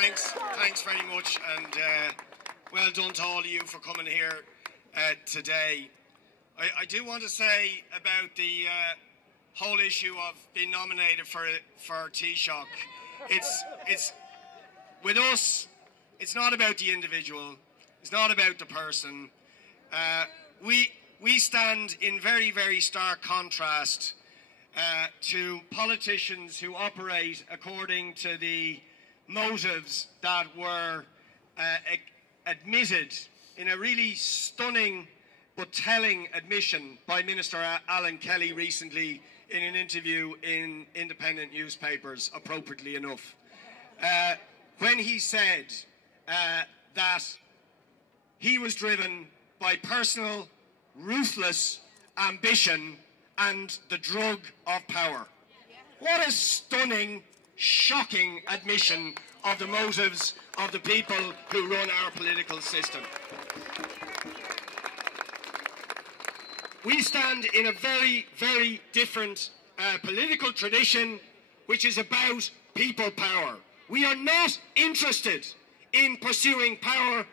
Thanks very much, and well done to all of you for coming here today. I do want to say about the whole issue of being nominated for Taoiseach. It's with us. It's not about the individual. It's not about the person. We stand in very, very stark contrast to politicians who operate according to the motives that were admitted in a really stunning but telling admission by Minister Alan Kelly recently in an interview in independent newspapers, appropriately enough, when he said that he was driven by personal, ruthless ambition and the drug of power. What a stunning, shocking admission of the motives of the people who run our political system. We stand in a very, very different political tradition, which is about people power. We are not interested in pursuing power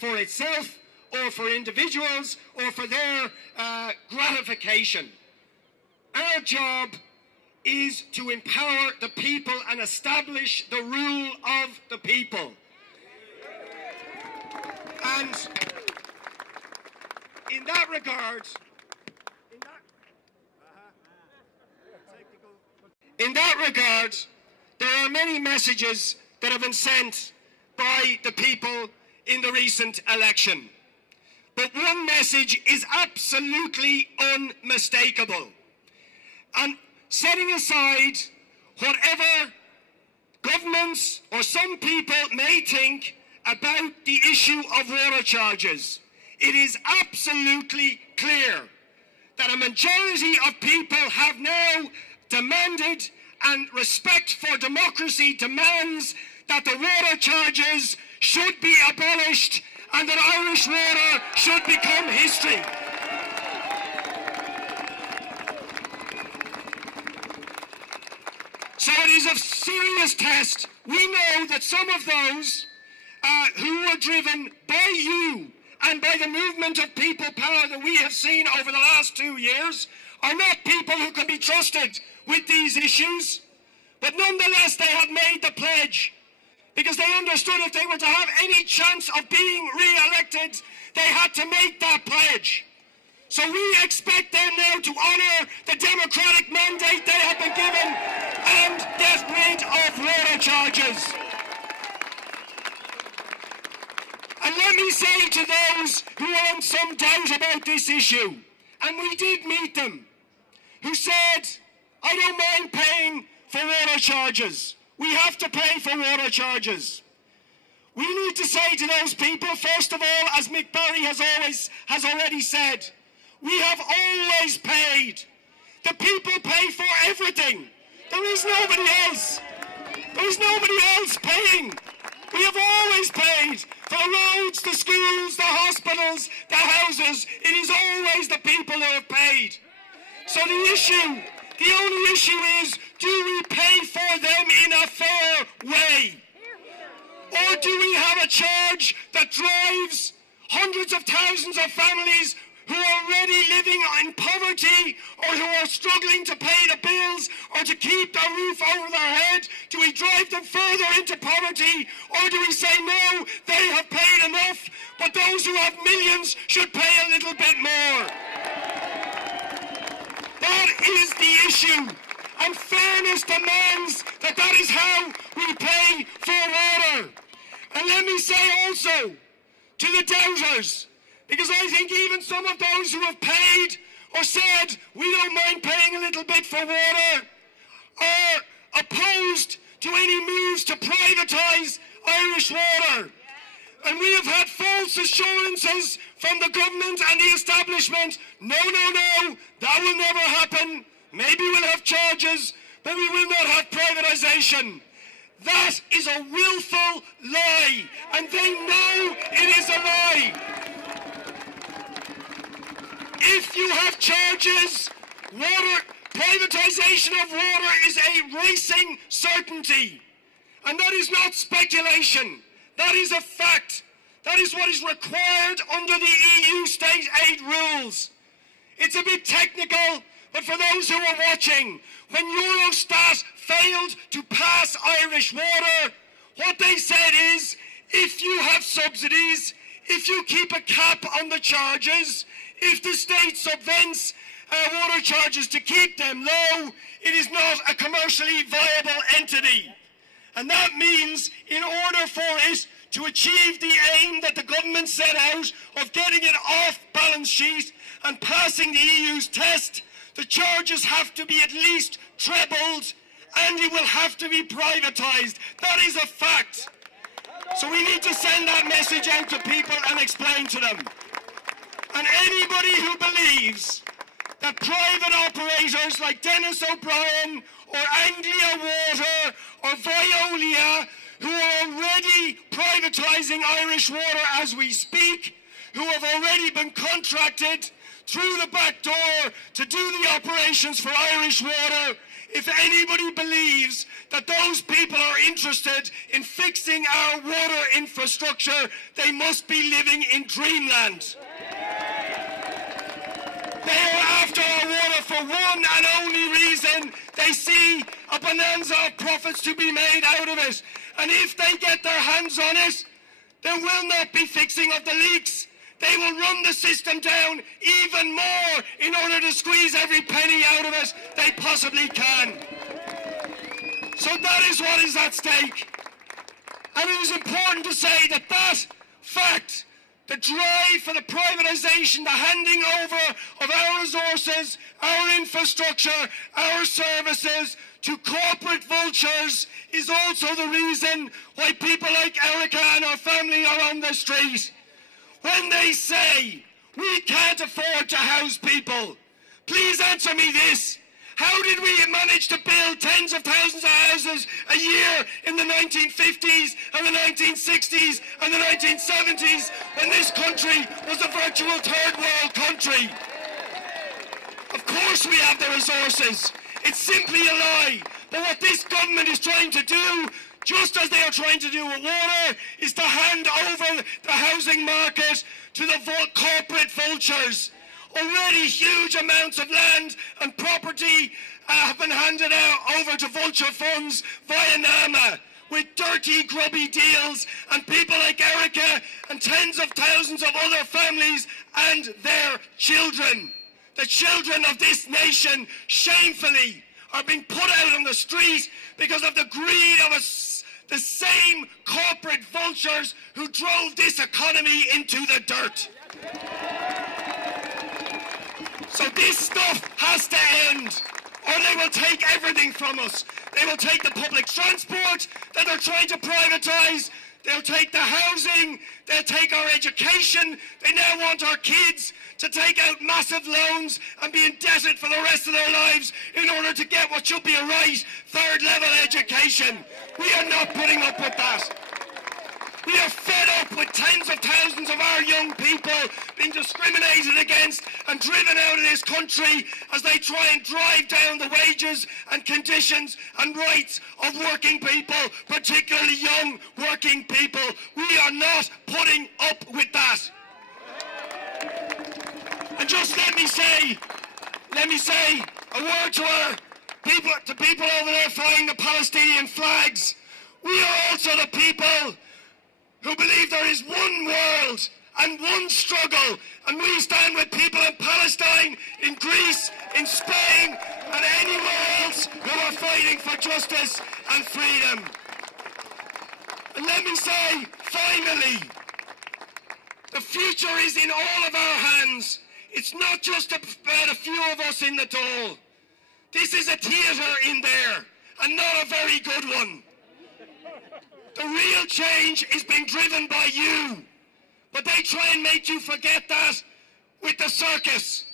for itself or for individuals or for their gratification. Our job is to empower the people and establish the rule of the people. And in that regard, there are many messages that have been sent by the people in the recent election. But one message is absolutely unmistakable. And setting aside whatever governments or some people may think about the issue of water charges, it is absolutely clear that a majority of people have now demanded, and respect for democracy demands, that the water charges should be abolished and that Irish water should become history. So it is a serious test. We know that some of those who were driven by you and by the movement of people power that we have seen over the last 2 years are not people who can be trusted with these issues. But nonetheless, they have made the pledge because they understood if they were to have any chance of being re-elected, they had to make that pledge. So we expect them now to honour the democratic mandate they have been given and get rid of water charges. And let me say to those who are in some doubt about this issue, and we did meet them, who said, I don't mind paying for water charges. We have to pay for water charges. We need to say to those people, first of all, as Mick Barry has already said, we have always paid. The people pay for everything. There is nobody else. There is nobody else paying. We have always paid for the roads, the schools, the hospitals, the houses. It is always the people who have paid. So the only issue is, do we pay for them in a fair way? Or do we have a charge that drives hundreds of thousands of families who are already living in poverty or who are struggling to pay the bills or to keep the roof over their head? Do we drive them further into poverty, or do we say, no, they have paid enough, but those who have millions should pay a little bit more? That is the issue. And fairness demands that that is how we pay for water. And let me say also to the doubters, because I think even some of those who have paid or said, we don't mind paying a little bit for water, are opposed to any moves to privatise Irish water. And we have had false assurances from the government and the establishment, no, that will never happen. Maybe we'll have charges, but we will not have privatisation. That is a willful lie, and they know it is a lie. If you have charges, privatisation of water is a racing certainty. And that is not speculation. That is a fact. That is what is required under the EU state aid rules. It's a bit technical, but for those who are watching, when Eurostat failed to pass Irish water, what they said is, if you have subsidies, if you keep a cap on the charges, if the state subvents water charges to keep them low, it is not a commercially viable entity. And that means in order for it to achieve the aim that the government set out of getting it off balance sheet and passing the EU's test, the charges have to be at least trebled and it will have to be privatised. That is a fact. So we need to send that message out to people and explain to them. And anybody who believes that private operators like Dennis O'Brien or Anglia Water or Veolia, who are already privatising Irish water as we speak, who have already been contracted through the back door to do the operations for Irish water, if anybody believes that those people are interested in fixing our water infrastructure, they must be living in dreamland. They are after our water for one and only reason: they see a bonanza of profits to be made out of it. And if they get their hands on it, there will not be fixing of the leaks. They will run the system down even more in order to squeeze every penny out of it they possibly can. So that is what is at stake. And it is important to say that that fact, the drive for the privatisation, the handing over of our resources, our infrastructure, our services to corporate vultures, is also the reason why people like Erica and her family are on the street. When they say, we can't afford to house people, please answer me this. How did we manage to build tens of thousands of houses a year in the 1950s and the 1960s and the 1970s when this country was a virtual third world country? Of course we have the resources. It's simply a lie. But what this government is trying to do, just as they are trying to do with water, is to hand over the housing market to the corporate vultures. Already huge amounts of land and property have been handed over to vulture funds via NAMA, with dirty, grubby deals, and people like Erica and tens of thousands of other families and their children. The children of this nation, shamefully, are being put out on the street because of the greed of the same corporate vultures who drove this economy into the dirt. So this stuff has to end, or they will take everything from us. They will take the public transport that they're trying to privatise. They'll take the housing. They'll take our education. They now want our kids to take out massive loans and be indebted for the rest of their lives in order to get what should be a right third-level education. We are not putting up with that. We are fed up with tens of thousands of our young people being discriminated against and driven out of this country as they try and drive down the wages and conditions and rights of working people, particularly young working people. We are not putting up with that. And just let me say a word to our people, to people over there flying the Palestinian flags. We are also the people who believe there is one world and one struggle, and we stand with people in Palestine, in Greece, in Spain, and anywhere else who are fighting for justice and freedom. And let me say, finally, the future is in all of our hands. It's not just about a few of us in the Dáil. This is a theatre in there, and not a very good one. The real change is being driven by you. But they try and make you forget that with the circus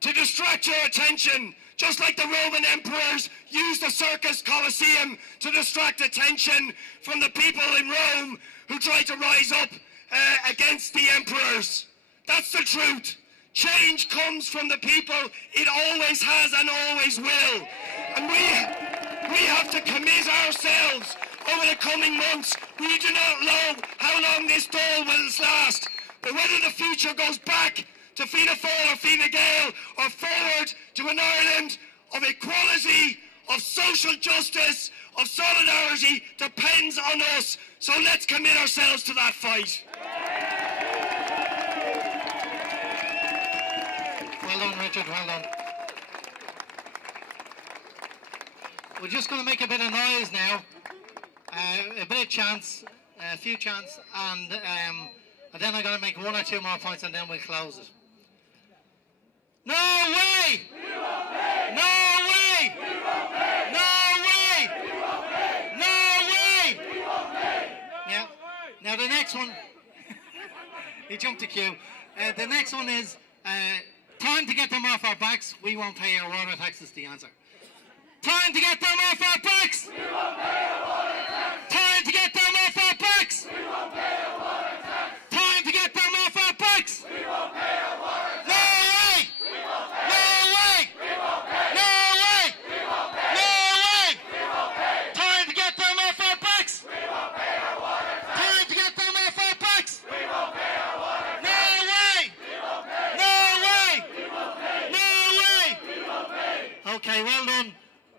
to distract your attention, just like the Roman emperors used the Circus Colosseum to distract attention from the people in Rome who tried to rise up against the emperors. That's the truth. Change comes from the people. It always has and always will. And We have to commit ourselves over the coming months. We do not know how long this Dáil will last, but whether the future goes back to Fianna Fáil or Fine Gael or forward to an Ireland of equality, of social justice, of solidarity depends on us. So let's commit ourselves to that fight. Well done, Richard, well done. We're just going to make a bit of noise now, a bit of chants, a few chants, and then I'm going to make one or two more points and then we'll close it. No way! We won't pay! No way! We won't pay! No way! We won't pay! No way! We won't pay! Yeah. Now the next one, he jumped the queue. The next one is time to get them off our backs. We won't pay our water tax is the answer. Time to get them off our backs! We won't pay our water tax! Time to get them off our backs! We won't pay our water tax! Time to get them off our backs! We won't pay our water tax! No way! We won't pay! No way! We won't pay! No way! We won't pay! No way! We won't pay! Time to get them off our backs! We won't pay our water tax! Time to get them off our backs! We won't pay our water tax! No way! We won't pay! No way! We won't pay! No way! We won't pay! Okay, well done.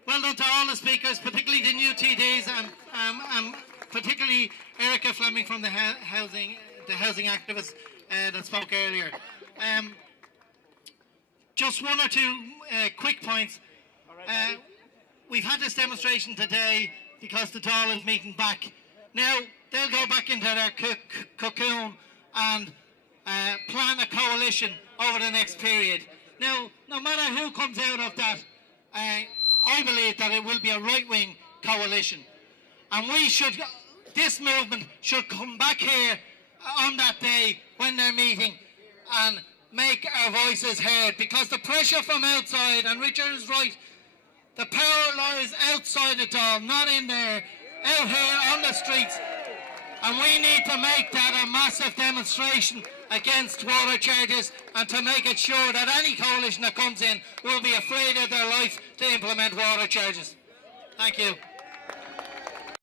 Well done to all the speakers, particularly the new TDs, and particularly Erica Fleming from the housing activists that spoke earlier. Just one or two quick points. We've had this demonstration today because the Dáil is meeting back. Now they'll go back into their cocoon and plan a coalition over the next period. Now, no matter who comes out of that, I believe that it will be a right-wing coalition, and this movement should come back here on that day when they're meeting and make our voices heard, because the pressure from outside, and Richard is right, the power lies outside the Dáil, not in there, out here on the streets, and we need to make that a massive demonstration against water charges, and to make it sure that any coalition that comes in will be afraid of their life to implement water charges. Thank you.